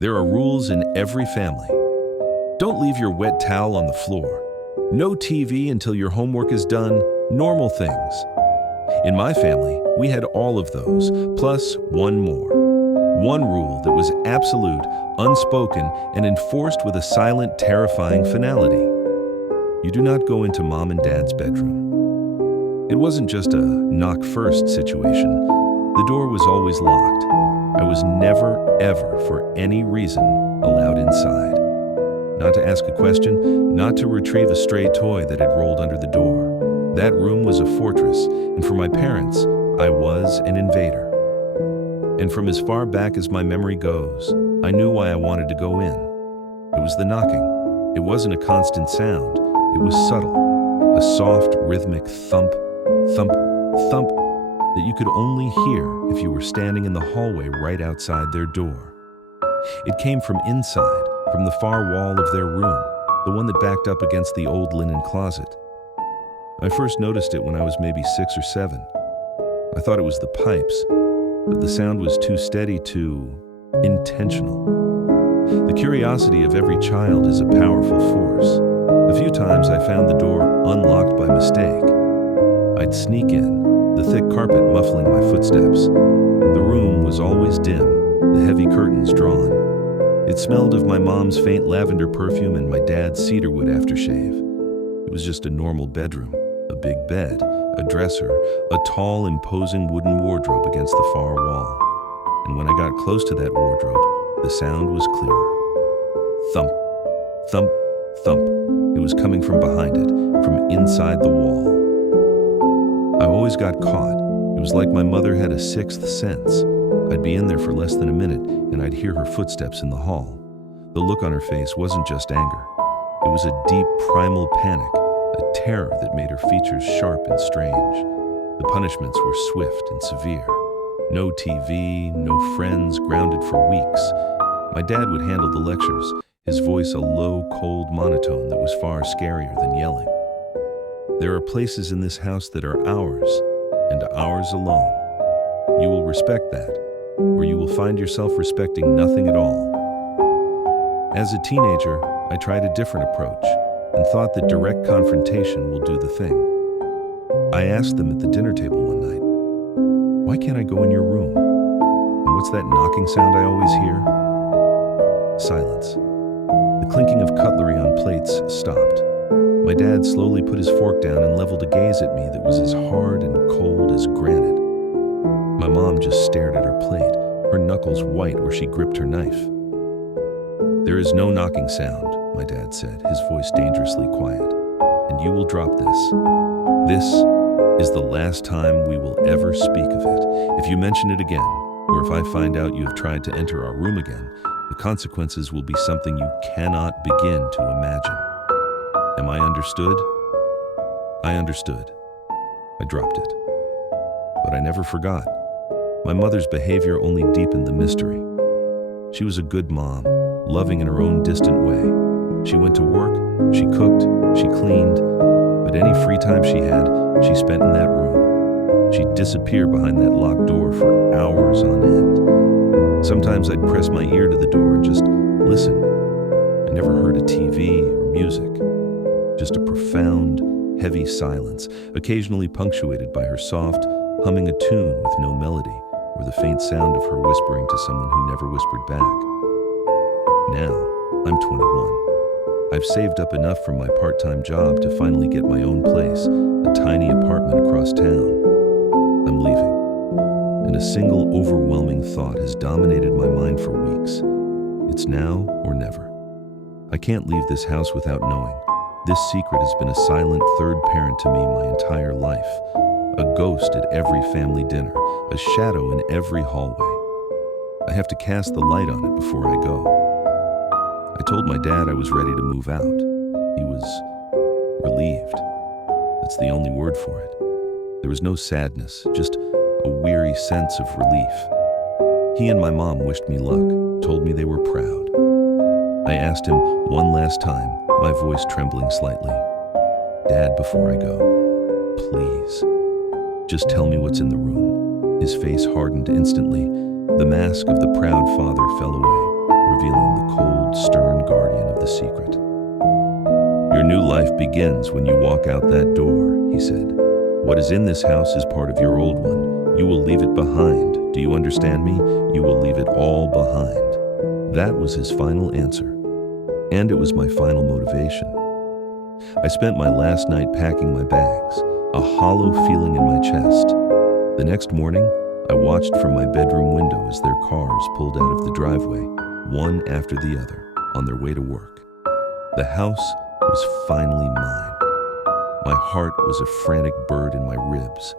There are rules in every family. Don't leave your wet towel on the floor. No TV until your homework is done. Normal things. In my family, we had all of those, plus one more. One rule that was absolute, unspoken, and enforced with a silent, terrifying finality. You do not go into mom and dad's bedroom. It wasn't just a knock first situation. The door was always locked. I was never, ever, for any reason, allowed inside. Not to ask a question, not to retrieve a stray toy that had rolled under the door. That room was a fortress, and for my parents, I was an invader. And from as far back as my memory goes, I knew why I wanted to go in. It was the knocking. It wasn't a constant sound. It was subtle. A soft, rhythmic thump, thump, thump that you could only hear if you were standing in the hallway right outside their door. It came from inside, from the far wall of their room, the one that backed up against the old linen closet. I first noticed it when I was maybe 6 or 7. I thought it was the pipes, but the sound was too steady, too intentional. The curiosity of every child is a powerful force. A few times I found the door unlocked by mistake. I'd sneak in, the thick carpet muffling my footsteps. The room was always dim, the heavy curtains drawn. It smelled of my mom's faint lavender perfume and my dad's cedarwood aftershave. It was just a normal bedroom, a big bed, a dresser, a tall, imposing wooden wardrobe against the far wall. And when I got close to that wardrobe, the sound was clearer. Thump, thump, thump. It was coming from behind it, from inside the wall. I always got caught. It was like my mother had a sixth sense. I'd be in there for less than a minute, and I'd hear her footsteps in the hall. The look on her face wasn't just anger. It was a deep, primal panic, a terror that made her features sharp and strange. The punishments were swift and severe. No TV, no friends, grounded for weeks. My dad would handle the lectures, his voice a low, cold monotone that was far scarier than yelling. There are places in this house that are ours, and ours alone. You will respect that, or you will find yourself respecting nothing at all. As a teenager, I tried a different approach and thought that direct confrontation will do the thing. I asked them at the dinner table one night, "Why can't I go in your room? And what's that knocking sound I always hear?" Silence. The clinking of cutlery on plates stopped. My dad slowly put his fork down and leveled a gaze at me that was as hard and cold as granite. My mom just stared at her plate, her knuckles white where she gripped her knife. "There is no knocking sound," my dad said, his voice dangerously quiet, "and you will drop this. This is the last time we will ever speak of it. If you mention it again, or if I find out you have tried to enter our room again, the consequences will be something you cannot begin to imagine. Am I understood?" I understood. I dropped it. But I never forgot. My mother's behavior only deepened the mystery. She was a good mom, loving in her own distant way. She went to work, she cooked, she cleaned, but any free time she had, she spent in that room. She'd disappear behind that locked door for hours on end. Sometimes I'd press my ear to the door and just listen. I never heard a TV or music, just a profound, heavy silence, occasionally punctuated by her soft, humming a tune with no melody, or the faint sound of her whispering to someone who never whispered back. Now, I'm 21. I've saved up enough from my part-time job to finally get my own place, a tiny apartment across town. I'm leaving, and a single overwhelming thought has dominated my mind for weeks. It's now or never. I can't leave this house without knowing. This secret has been a silent third parent to me my entire life. A ghost at every family dinner, a shadow in every hallway. I have to cast the light on it before I go. I told my dad I was ready to move out. He was relieved. That's the only word for it. There was no sadness, just a weary sense of relief. He and my mom wished me luck, told me they were proud. I asked him one last time, my voice trembling slightly, "Dad, before I go, please, just tell me what's in the room." His face hardened instantly. The mask of the proud father fell away, revealing old, stern guardian of the secret. "Your new life begins when you walk out that door," he said. "What is in this house is part of your old one. You will leave it behind. Do you understand me? You will leave it all behind." That was his final answer, and it was my final motivation. I spent my last night packing my bags, a hollow feeling in my chest. The next morning, I watched from my bedroom window as their cars pulled out of the driveway, one after the other, on their way to work. The house was finally mine. My heart was a frantic bird in my ribs.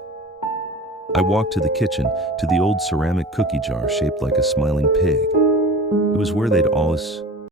I walked to the kitchen, to the old ceramic cookie jar shaped like a smiling pig. It was where they'd always